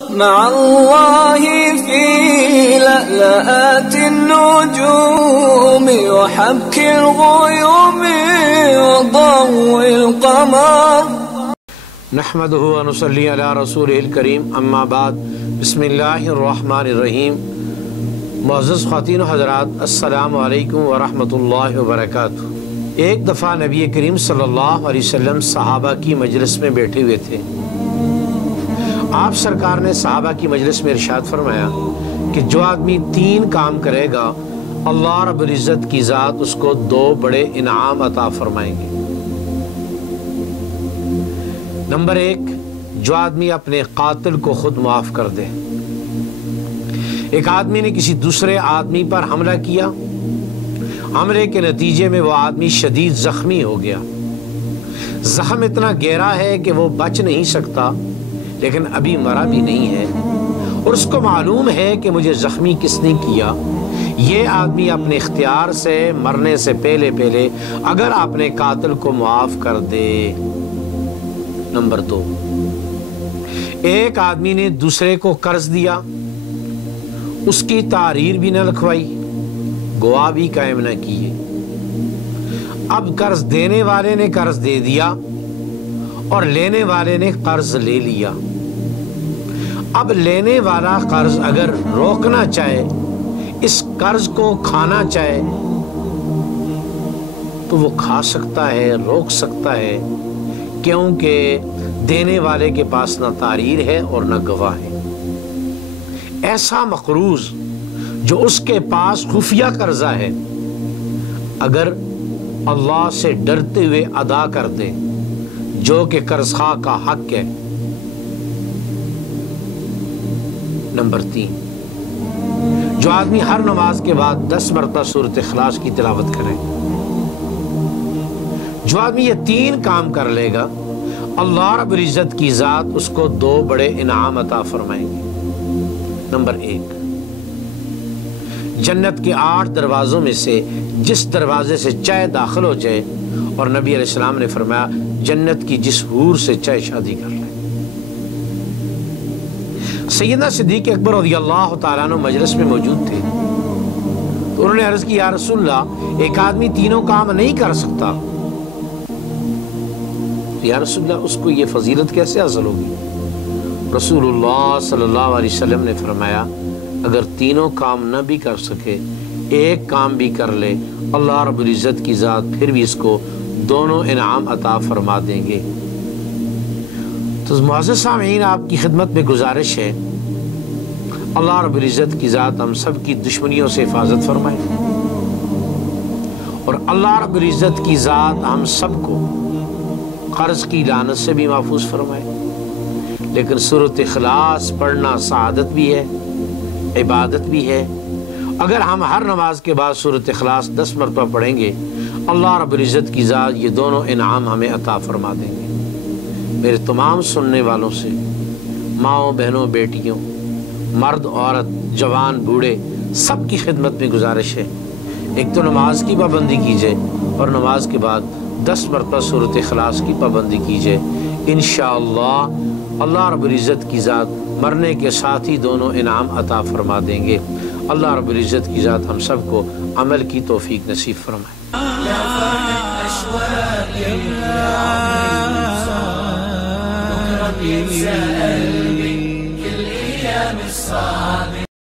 مع الله في لألآت النجوم وحبك الغيوم وضوء القمر نحمده ونصلي على رسوله الكريم اما بعد بسم اللہ الرحمن الرحیم۔ معزز خواتین و حضرات، السلام علیکم ورحمۃ اللہ وبرکاتہ۔ ایک دفعہ نبی کریم صلی اللہ علیہ وسلم صحابہ کی مجلس میں بیٹھے ہوئے تھے۔ آپ سرکار نے صحابہ کی مجلس میں ارشاد فرمایا کہ جو آدمی 3 کام کرے گا اللہ رب العزت کی ذات اس کو 2 بڑے انعام عطا فرمائیں گے۔ نمبر 1، جو آدمی اپنے قاتل کو خود معاف کر دے۔ ایک آدمی نے کسی دوسرے آدمی پر حملہ کیا، حملے کے نتیجے میں وہ آدمی شدید زخمی ہو گیا۔ زخم اتنا گہرا ہے کہ وہ بچ نہیں سکتا، لیکن ابھی مرا بھی نہیں ہے، اور اس کو معلوم ہے کہ مجھے زخمی کس نے کیا۔ یہ آدمی اپنے اختیار سے مرنے سے پہلے اگر اپنے قاتل کو معاف کر دے۔ نمبر 2، ایک آدمی نے دوسرے کو قرض دیا، اس کی تحریر بھی نہ لکھوائی، گواہ بھی قائم نہ کیے۔ اب قرض دینے والے نے قرض دے دیا اور لینے والے نے قرض لے لیا۔ اب لینے والا قرض اگر روکنا چاہے، اس قرض کو کھانا چاہے تو وہ کھا سکتا ہے، روک سکتا ہے، کیونکہ دینے والے کے پاس نہ تحریر ہے اور نہ گواہ ہے۔ ایسا مقروض جو اس کے پاس خفیہ قرضہ ہے، اگر اللہ سے ڈرتے ہوئے ادا کر دے جو کہ قرض خواہ کا حق ہے۔ نمبر 3، جو آدمی ہر نماز کے بعد 10 مرتبہ سورۃ اخلاص کی تلاوت کرے۔ جو آدمی یہ 3 کام کر لے گا اللہ رب العزت کی ذات اس کو 2 بڑے انعام عطا فرمائیں گے۔ نمبر 1، جنت کے 8 دروازوں میں سے جس دروازے سے چاہے داخل ہو جائے، اور نبی علیہ السلام نے فرمایا جنت کی جس حور سے چاہے شادی کر لے۔ سیدنا صدیق اکبر رضی اللہ تعالیٰ عنہ مجلس میں موجود تھے، تو انہوں نے عرض کی یا رسول اللہ، ایک آدمی 3 کام نہیں کر سکتا، یا رسول اللہ اس کو یہ فضیلت کیسے حاصل ہوگی؟ رسول اللہ صلی اللہ علیہ وسلم نے فرمایا اگر 3 کام نہ بھی کر سکے، 1 کام بھی کر لے، اللہ رب العزت کی ذات پھر بھی اس کو 2 انعام عطا فرما دیں گے۔ تو معزز سامعین، آپ کی خدمت میں گزارش ہے اللہ رب العزت کی ذات ہم سب کی دشمنیوں سے حفاظت فرمائے، اور اللہ رب العزت کی ذات ہم سب کو قرض کی لعنت سے بھی محفوظ فرمائے۔ لیکن سورۃ اخلاص پڑھنا سعادت بھی ہے، عبادت بھی ہے۔ اگر ہم ہر نماز کے بعد سورۃ اخلاص 10 مرتبہ پڑھیں گے، اللہ رب العزت کی ذات یہ 2 انعام ہمیں عطا فرما دیں گے۔ میرے تمام سننے والوں سے، ماؤں بہنوں بیٹیوں، مرد عورت جوان بوڑھے، سب کی خدمت میں گزارش ہے، ایک تو نماز کی پابندی کیجئے، اور نماز کے بعد 10 مرتبہ سورۃ اخلاص کی پابندی کیجئے۔ انشاءاللہ اللہ رب العزت کی ذات مرنے کے ساتھ ہی 2 انعام عطا فرما دیں گے۔ اللہ رب العزت کی ذات ہم سب کو عمل کی توفیق نصیب فرمائے۔ كل أيام الصعب